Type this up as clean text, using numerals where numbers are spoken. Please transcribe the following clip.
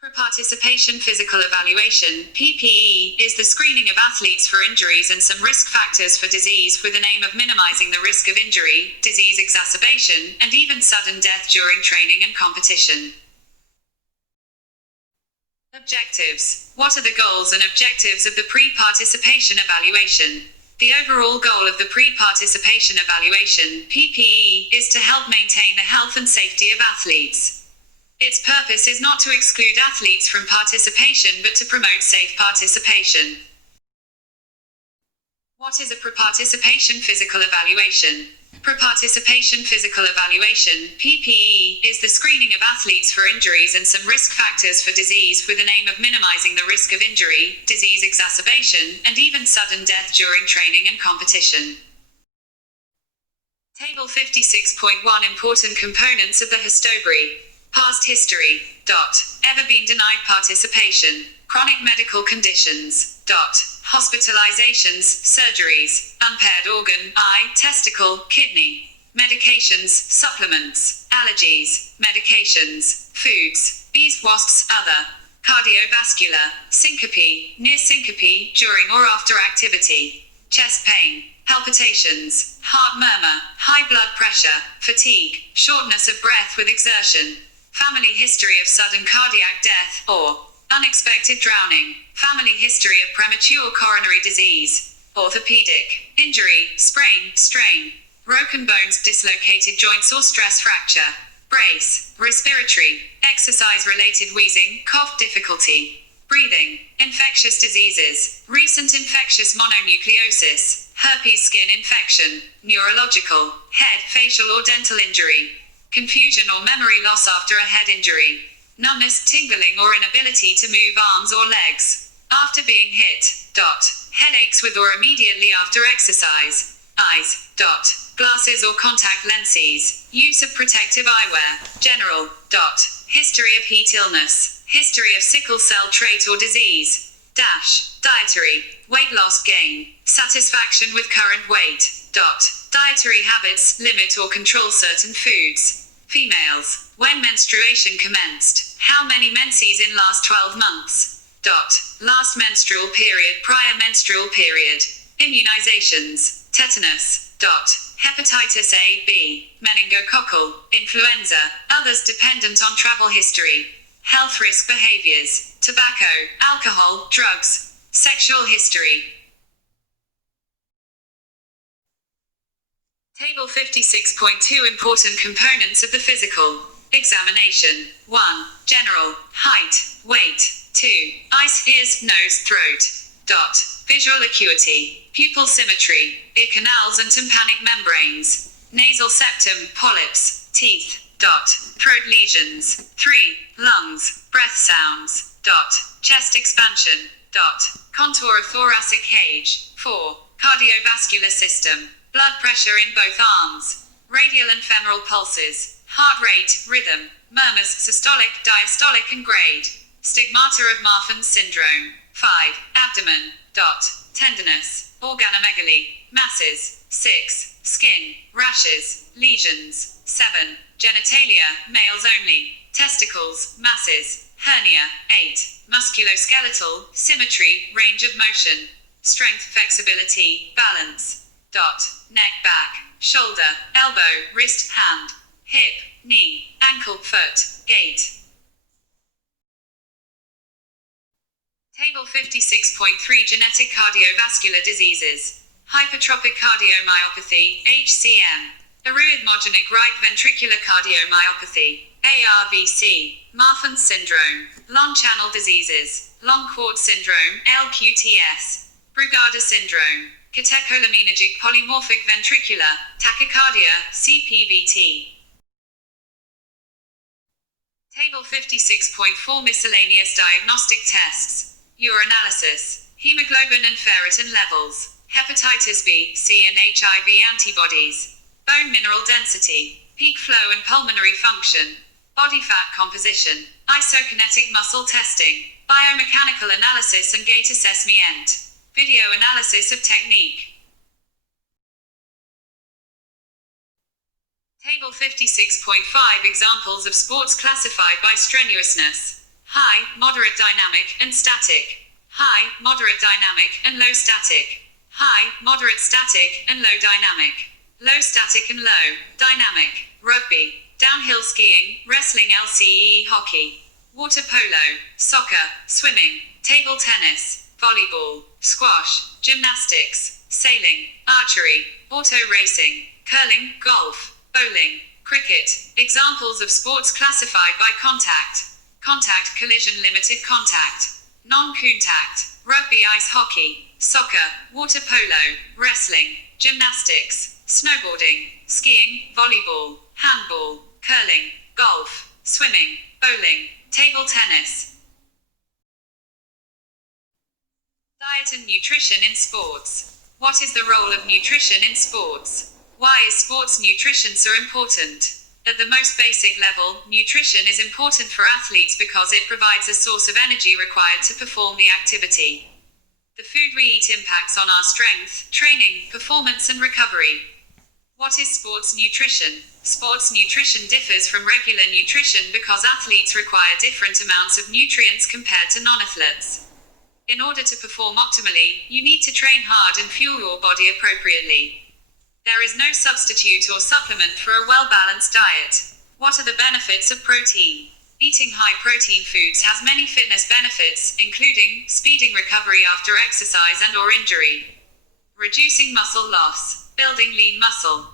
Pre-participation physical evaluation, PPE, is the screening of athletes for injuries and some risk factors for disease with the aim of minimizing the risk of injury, disease exacerbation, and even sudden death during training and competition. Objectives. What are the goals and objectives of the pre-participation evaluation? The overall goal of the pre-participation evaluation, PPE, is to help maintain the health and safety of athletes. Its purpose is not to exclude athletes from participation but to promote safe participation. What is a pre-participation physical evaluation? Pre-participation physical evaluation, PPE, is the screening of athletes for injuries and some risk factors for disease with the aim of minimizing the risk of injury, disease exacerbation, and even sudden death during training and competition. Table 56.1 Important components of the histography. Past history. Ever been denied participation. Chronic medical conditions. Hospitalizations, surgeries, unpaired organ, eye, testicle, kidney. Medications, supplements, allergies, medications, foods, bees, wasps, other. Cardiovascular, syncope, near syncope, during or after activity. Chest pain, palpitations, heart murmur, high blood pressure, fatigue, shortness of breath with exertion. Family history of sudden cardiac death, or unexpected drowning. Family history of premature coronary disease. Orthopedic injury, sprain, strain. Broken bones, dislocated joints or stress fracture. Brace, respiratory, exercise-related wheezing, cough difficulty. Breathing, infectious diseases, recent infectious mononucleosis, herpes skin infection, neurological, head, facial or dental injury. Confusion or memory loss after a head injury. Numbness, tingling or inability to move arms or legs. After being hit. Headaches with or immediately after exercise. Eyes. Glasses or contact lenses. Use of protective eyewear. General. History of heat illness. History of sickle cell trait or disease. Dietary. Weight loss gain. Satisfaction with current weight. Dietary habits, limit or control certain foods. Females. When menstruation commenced. How many menses in last 12 months? Last menstrual period, prior menstrual period. Immunizations. Tetanus. Hepatitis A, B. Meningococcal. Influenza. Others dependent on travel history. Health risk behaviors. Tobacco, alcohol, drugs. Sexual history. Table 56.2 Important components of the physical examination. 1. General, height, weight. 2. Eyes, ears, nose, throat. Visual acuity, pupil symmetry, ear canals and tympanic membranes. Nasal septum, polyps, teeth. Throat lesions. 3. Lungs, breath sounds. Chest expansion. Contour of thoracic cage. 4. Cardiovascular system. Blood pressure in both arms. Radial and femoral pulses. Heart rate, rhythm. Murmurs, systolic, diastolic and grade. Stigmata of Marfan's syndrome. 5. Abdomen. Tenderness. Organomegaly. Masses. 6. Skin. Rashes. Lesions. 7. Genitalia, males only. Testicles. Masses. Hernia. 8. Musculoskeletal. Symmetry, range of motion. Strength, flexibility, balance. Neck, back, shoulder, elbow, wrist, hand, hip, knee, ankle, foot, gait. Table 56.3 Genetic cardiovascular diseases. Hypertrophic cardiomyopathy, HCM. Arrhythmogenic right ventricular cardiomyopathy, ARVC. Marfan's syndrome. Long channel diseases. Long cord syndrome, LQTS. Brugada syndrome. Catecholaminergic polymorphic ventricular tachycardia, CPVT. Table 56.4 Miscellaneous diagnostic tests. Urinalysis. Hemoglobin and ferritin levels. Hepatitis B, C and HIV antibodies. Bone mineral density. Peak flow and pulmonary function. Body fat composition. Isokinetic muscle testing. Biomechanical analysis and gait assessment. Video analysis of technique. Table 56.5 Examples of sports classified by strenuousness. High, moderate dynamic, and static. High, moderate dynamic, and low static. High, moderate static, and low dynamic. Low static and low dynamic. Rugby, downhill skiing, wrestling, LCE, hockey, water polo, soccer, swimming, table tennis, volleyball, squash, gymnastics, sailing, archery, auto racing, curling, golf, bowling, cricket. Examples of sports classified by contact. Contact, collision, limited contact. Non-contact, rugby, ice hockey, soccer, water polo, wrestling, gymnastics, snowboarding, skiing, volleyball, handball, curling, golf, swimming, bowling, table tennis. Diet and nutrition in sports. What is the role of nutrition in sports? Why is sports nutrition so important? At the most basic level, nutrition is important for athletes because it provides a source of energy required to perform the activity. The food we eat impacts on our strength, training, performance, and recovery. What is sports nutrition? Sports nutrition differs from regular nutrition because athletes require different amounts of nutrients compared to non-athletes. In order to perform optimally, you need to train hard and fuel your body appropriately. There is no substitute or supplement for a well-balanced diet. What are the benefits of protein? Eating high-protein foods has many fitness benefits, including speeding recovery after exercise and/or injury, reducing muscle loss, building lean muscle,